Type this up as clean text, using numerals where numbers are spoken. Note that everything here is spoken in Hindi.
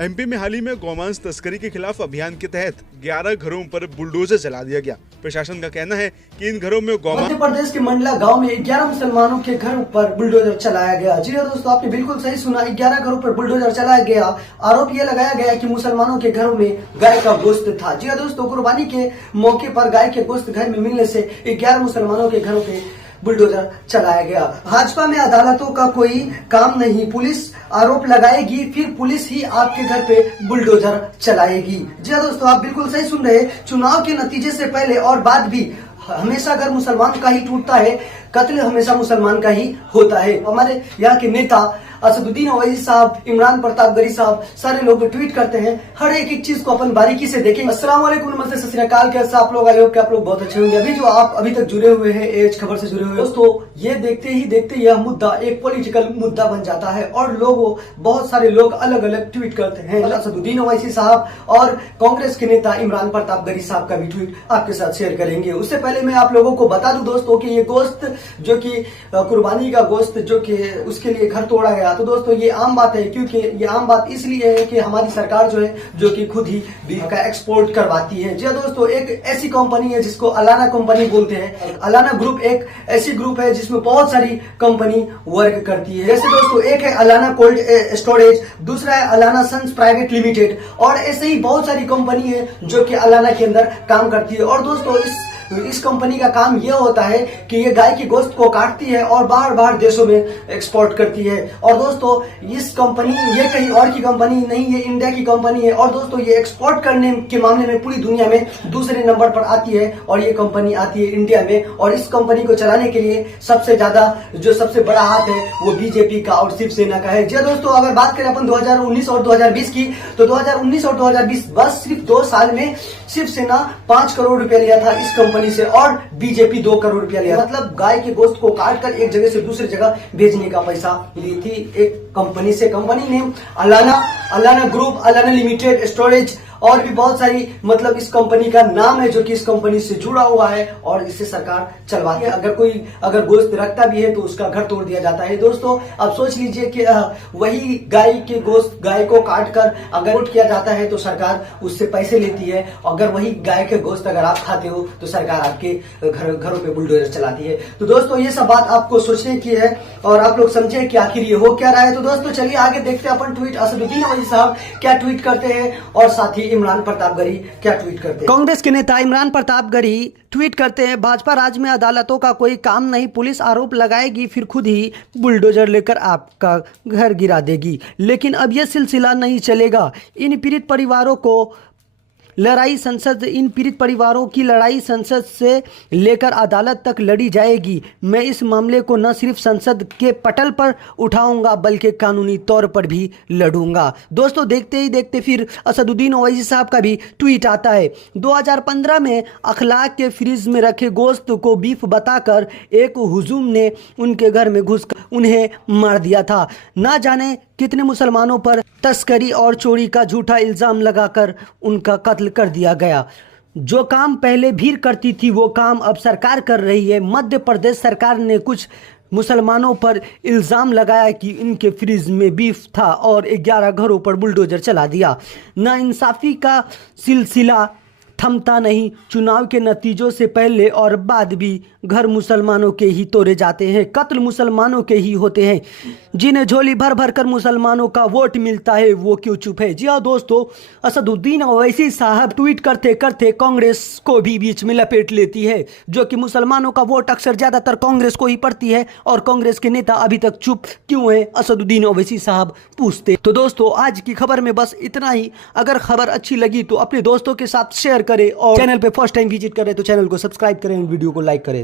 एमपी में हाल ही में गौमांस तस्करी के खिलाफ अभियान के तहत 11 घरों पर बुलडोजर चला दिया गया। प्रशासन का कहना है कि इन घरों में मध्य प्रदेश के मंडला गांव में 11 मुसलमानों के घर पर बुलडोजर चलाया गया। जी हाँ दोस्तों, आपने बिल्कुल सही सुना, 11 घरों पर बुलडोजर चलाया गया। आरोप ये लगाया गया कि मुसलमानों के घरों में गाय का गोश्त था। जी हाँ दोस्तों, कुर्बानी के मौके पर गाय के गोश्त घर में मिलने से 11 मुसलमानों के घरों पे बुलडोजर चलाया गया। भाजपा में अदालतों का कोई काम नहीं, पुलिस आरोप लगाएगी फिर पुलिस ही आपके घर पे बुलडोजर चलाएगी। जी हाँ दोस्तों, आप बिल्कुल सही सुन रहे हैं। चुनाव के नतीजे से पहले और बाद भी हमेशा घर मुसलमान का ही टूटता है, कत्ल हमेशा मुसलमान का ही होता है। हमारे यहाँ के नेता असदुद्दीन ओवैसी साहब, इमरान प्रतापगढ़ी साहब, सारे लोग ट्वीट करते हैं। हर एक चीज को अपन बारीकी से देखें। अस्सलाम वालेकुम, नमस्ते, सत श्री अकाल। कैसे आप लोग? आए हो कि आप लोग बहुत अच्छे होंगे। अभी जो आप अभी तक जुड़े हुए हैं एज खबर से जुड़े हुए दोस्तों, ये देखते ही देखते यह मुद्दा एक पॉलिटिकल मुद्दा बन जाता है और बहुत सारे लोग अलग अलग ट्वीट करते हैं। असदुद्दीन ओवैसी साहब और कांग्रेस के नेता इमरान प्रतापगढ़ी साहब का भी ट्वीट आपके साथ शेयर करेंगे। उससे पहले मैं आप लोगों को बता दूं दोस्तों कि ये गोश्त जो कि कुर्बानी का गोश्त जो कि उसके लिए घर तोड़ा गया, तो दोस्तों ये आम बात है। क्योंकि ये आम बात इसलिए है कि हमारी सरकार जो है जो कि खुद ही बीफ का एक्सपोर्ट करवाती है। जी दोस्तों, एक ऐसी कंपनी है जिसको अलाना कंपनी बोलते हैं। अलाना ग्रुप एक ऐसी ग्रुप है जिसमें बहुत सारी कंपनी वर्क करती है। जैसे दोस्तों, एक है अलाना कोल्ड स्टोरेज, दूसरा है अलाना सन्स प्राइवेट लिमिटेड, और ऐसे ही बहुत सारी कंपनी है जो कि अलाना के अंदर काम करती है। और दोस्तों इस कंपनी का काम यह होता है कि ये गाय की गोश्त को काटती है और बाहर बाहर देशों में एक्सपोर्ट करती है। और दोस्तों इस कंपनी, ये कहीं और की कंपनी नहीं, ये इंडिया की कंपनी है। और दोस्तों ये एक्सपोर्ट करने के मामले में पूरी दुनिया में दूसरे नंबर पर आती है और ये कंपनी आती है इंडिया में। और इस कंपनी को चलाने के लिए सबसे बड़ा हाथ है वो बीजेपी का और शिवसेना का है। जी दोस्तों, अगर बात करें अपन 2019 और 2020 की, तो 2019 और 2020 बस सिर्फ 2 साल में शिवसेना 5 करोड़ रुपया लिया था इस कंपनी से और बीजेपी 2 करोड़ रुपया लिया। मतलब गाय के गोश्त को काटकर एक जगह से दूसरी जगह भेजने का पैसा ली थी एक कंपनी से। Company name Allana group, Allana limited storage, और भी बहुत सारी मतलब इस कंपनी का नाम है जो कि इस कंपनी से जुड़ा हुआ है और इससे सरकार चलवाती है। अगर गोश्त रखता भी है तो उसका घर तोड़ दिया जाता है। दोस्तों अब सोच लीजिए कि वही गाय को काट कर अगर लूट किया जाता है तो सरकार उससे पैसे लेती है। अगर वही गाय के गोश्त अगर आप खाते हो तो सरकार आपके घरों पे बुलडोजर चलाती है। तो दोस्तों ये सब बात आपको सोचने की है और आप लोग समझे कि आखिर ये हो क्या रहा है। तो दोस्तों चलिए आगे देखते हैं अपन ट्वीट असदुद्दीन ओवैसी साहब क्या ट्वीट करते हैं और साथ ही इमरान प्रतापगढ़ी क्या ट्वीट करते हैं। कांग्रेस के नेता इमरान प्रतापगढ़ी ट्वीट करते हैं, भाजपा राज में अदालतों का कोई काम नहीं, पुलिस आरोप लगाएगी फिर खुद ही बुलडोजर लेकर आपका घर गिरा देगी। लेकिन अब यह सिलसिला नहीं चलेगा। इन पीड़ित परिवारों की लड़ाई संसद से लेकर अदालत तक लड़ी जाएगी। मैं इस मामले को न सिर्फ संसद के पटल पर उठाऊंगा बल्कि कानूनी तौर पर भी लड़ूंगा। दोस्तों देखते ही देखते फिर असदुद्दीन ओवैसी साहब का भी ट्वीट आता है। 2015 में अखलाक के फ्रिज में रखे गोश्त को बीफ बताकर एक हुजूम ने उनके घर में घुसकर उन्हें मार दिया था। ना जाने कितने मुसलमानों पर तस्करी और चोरी का झूठा इल्जाम लगाकर उनका कत्ल कर दिया गया। जो काम पहले भीड़ करती थी वो काम अब सरकार कर रही है। मध्य प्रदेश सरकार ने कुछ मुसलमानों पर इल्ज़ाम लगाया कि इनके फ्रिज में बीफ था और 11 घरों पर बुलडोजर चला दिया। नाइंसाफ़ी का सिलसिला थमता नहीं। चुनाव के नतीजों से पहले और बाद भी घर मुसलमानों के ही तोड़े जाते हैं, कत्ल मुसलमानों के ही होते हैं। जिन्हें झोली भर भर कर मुसलमानों का वोट मिलता है वो क्यों चुप है। जी हाँ दोस्तों, असदुद्दीन ओवैसी साहब ट्वीट करते करते कांग्रेस को भी बीच में लपेट लेती है, जो कि मुसलमानों का वोट अक्सर ज़्यादातर कांग्रेस को ही पड़ती है और कांग्रेस के नेता अभी तक चुप क्यों है, असदुद्दीन ओवैसी साहब पूछते। तो दोस्तों आज की खबर में बस इतना ही। अगर खबर अच्छी लगी तो अपने दोस्तों के साथ शेयर करें और चैनल पे फर्स्ट टाइम विजिट करें तो चैनल को सब्सक्राइब करें, वीडियो को लाइक करें।